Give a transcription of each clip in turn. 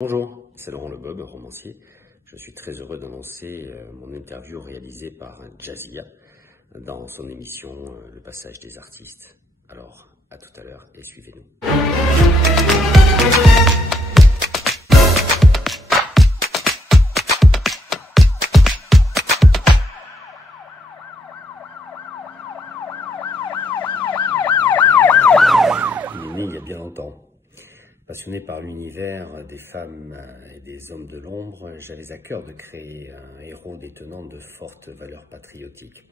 Bonjour, c'est Laurent Lebob, romancier. Je suis très heureux d'annoncer mon interview réalisée par Jazzia dans son émission Le Passage des Artistes. Alors, à tout à l'heure et suivez-nous. Il y a bien longtemps. Passionné par l'univers des femmes et des hommes de l'ombre, j'avais à cœur de créer un héros détenant de fortes valeurs patriotiques.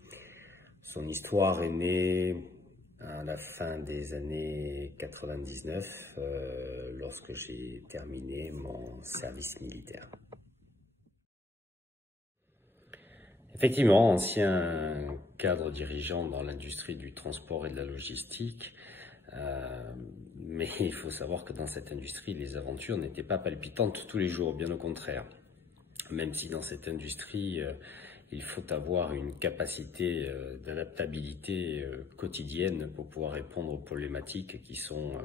Son histoire est née à la fin des années 99, lorsque j'ai terminé mon service militaire. Effectivement, ancien cadre dirigeant dans l'industrie du transport et de la logistique, mais il faut savoir que dans cette industrie, les aventures n'étaient pas palpitantes tous les jours, bien au contraire. Même si dans cette industrie, il faut avoir une capacité d'adaptabilité quotidienne pour pouvoir répondre aux problématiques qui sont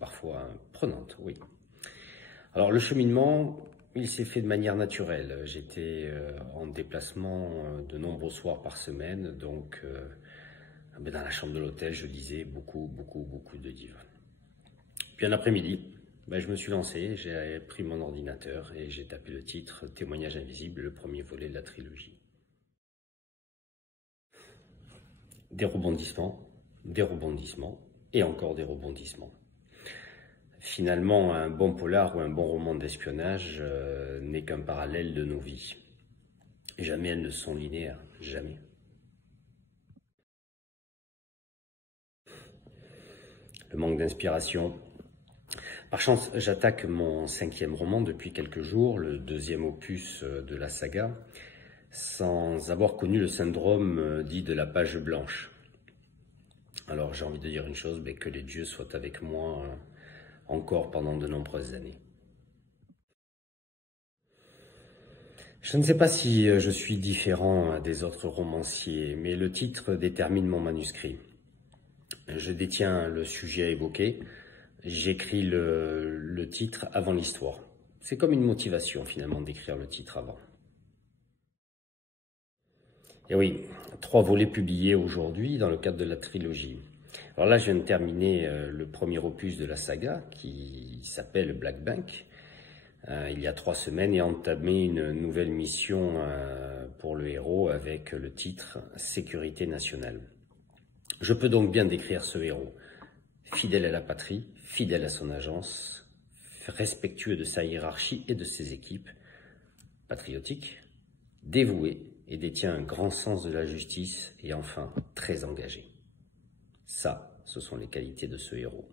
parfois prenantes, oui. Alors le cheminement, il s'est fait de manière naturelle. J'étais en déplacement de nombreux soirs par semaine, donc dans la chambre de l'hôtel, je lisais beaucoup de livres. Puis un après-midi, je me suis lancé, j'ai pris mon ordinateur et j'ai tapé le titre « Témoignage invisible », le premier volet de la trilogie. Des rebondissements et encore des rebondissements. Finalement, un bon polar ou un bon roman d'espionnage n'est qu'un parallèle de nos vies. Jamais elles ne sont linéaires, jamais. Le manque d'inspiration. Par chance, j'attaque mon 5e roman depuis quelques jours, le 2e opus de la saga, sans avoir connu le syndrome dit de la page blanche. Alors j'ai envie de dire une chose, que les dieux soient avec moi encore pendant de nombreuses années. Je ne sais pas si je suis différent des autres romanciers, mais le titre détermine mon manuscrit. Je détiens le sujet à évoquer, j'écris le titre avant l'histoire. C'est comme une motivation finalement d'écrire le titre avant. Et oui, 3 volets publiés aujourd'hui dans le cadre de la trilogie. Alors là, je viens de terminer le premier opus de la saga qui s'appelle Black Bank. Il y a 3 semaines et entamé une nouvelle mission pour le héros avec le titre Sécurité nationale. Je peux donc bien décrire ce héros, fidèle à la patrie, fidèle à son agence, respectueux de sa hiérarchie et de ses équipes, patriotique, dévoué et détient un grand sens de la justice et enfin très engagé. Ça, ce sont les qualités de ce héros.